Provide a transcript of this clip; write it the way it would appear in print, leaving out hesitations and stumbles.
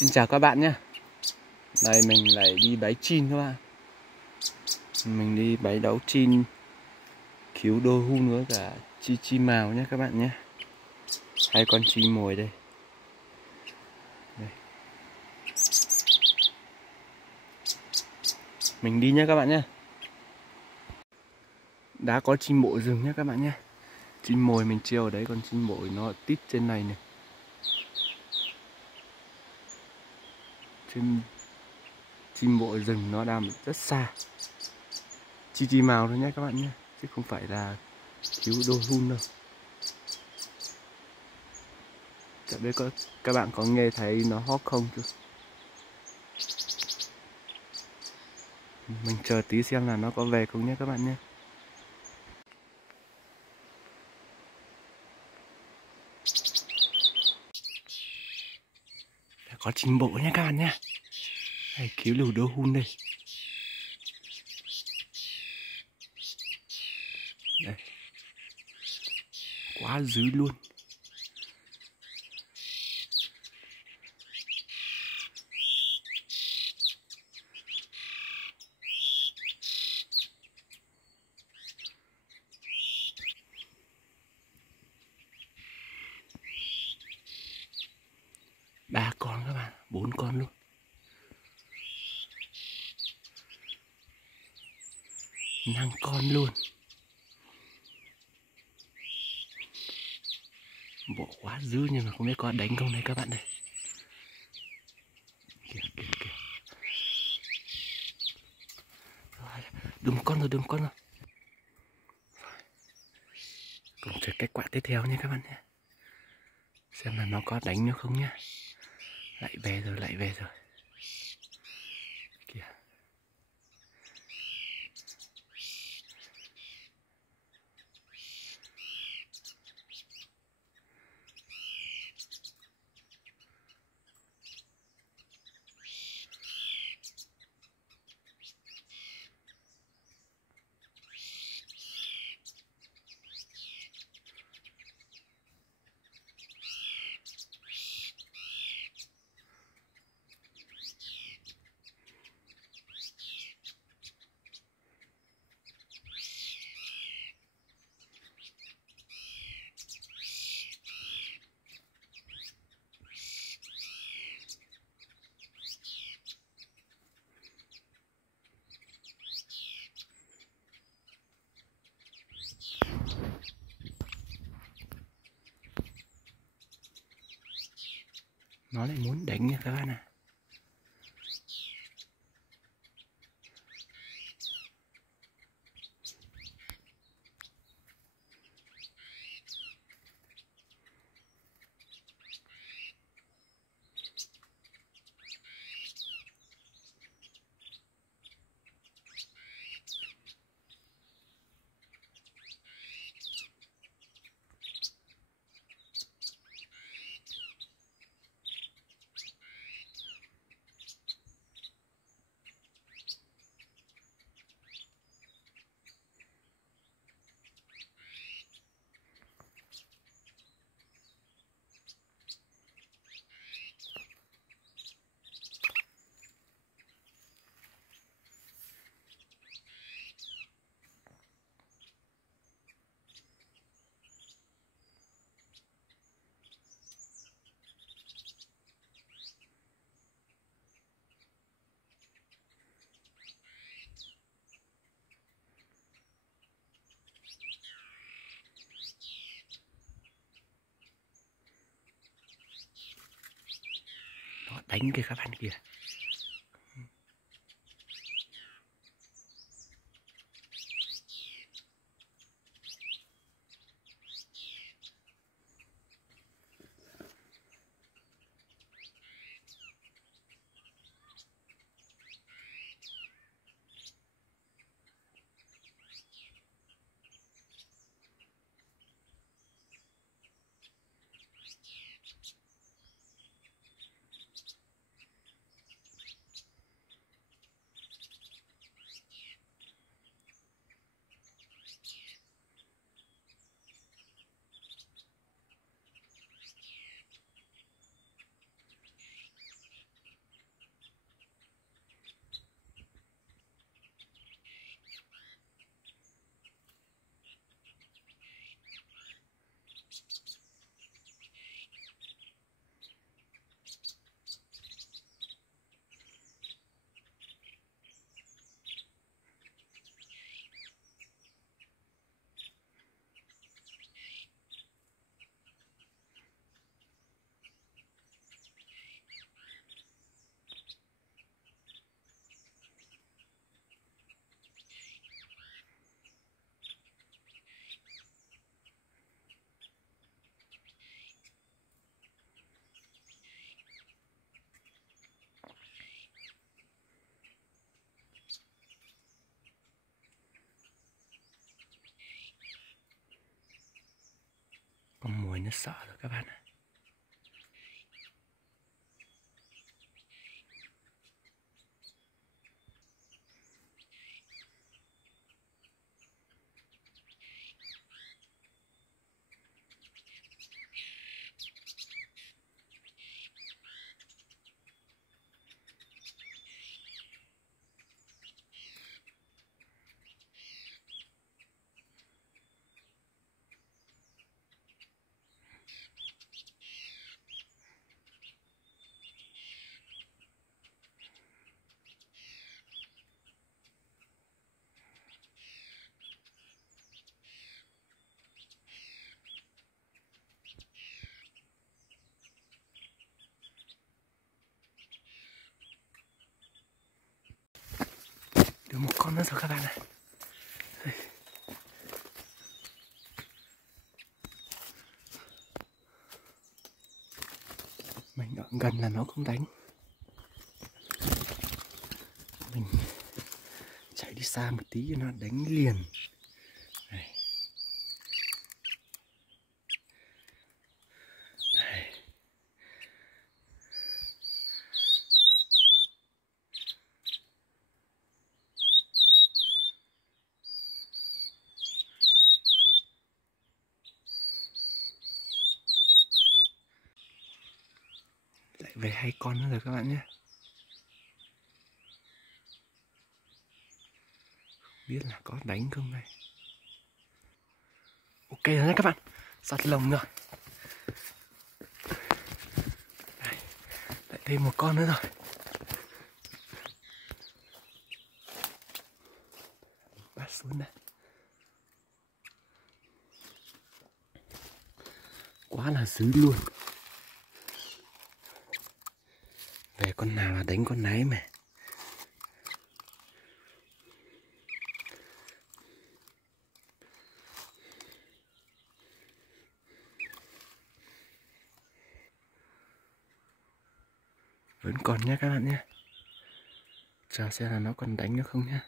Xin chào các bạn nhé. Đây mình lại đi bẫy chin các bạn. Mình đi bẫy đấu chin cứu đôi hun với cả chi màu nhé các bạn nhé. Hai con chi mồi đây. Mình đi nhé các bạn nhé. Đã có chim bộ rừng nhé các bạn nhé. Chim mồi mình treo ở đấy, còn chim bội nó tít trên này này. Chim bội rừng nó đang rất xa. Chi màu thôi nhé các bạn nhé, chứ không phải là cứu đôi hun đâu. Chẳng biết các bạn có nghe thấy nó hót không chứ. Mình chờ tí xem là nó có về không nhé các bạn nhé. Có chim bộ nhé các bạn nhé. Đây, cứu lù đôi hun đây. Đây. Quá dữ luôn. Ba con các bạn, 4 con luôn. Năm con luôn. Bộ quá dữ, nhưng mà không biết có đánh không đây các bạn đây. Kìa. Đừng con rồi. Cùng chờ kết quả tiếp theo nha các bạn nhé. Xem là nó có đánh nữa không nhá. Lại về rồi. Kìa. Nó lại muốn đánh nha các bạn ạ. Nó đánh kìa các bạn kìa. Con mồi nó sợ rồi các bạn ạ. Được một con nữa rồi các bạn ạ. Mình ở gần là nó cũng đánh. Mình chạy đi xa một tí cho nó đánh liền. Đây. Đây. Lại về 2 con nữa rồi các bạn nhé. Không biết là có đánh không đây. Ok rồi nhé các bạn. Sọt lồng rồi. Đây. Lại thêm một con nữa rồi. Bắt xuống đây. Quá là sứ luôn. Về con nào là đánh con nấy mà. Vẫn còn nhé các bạn nhé. Chờ xem là nó còn đánh nữa không nhé.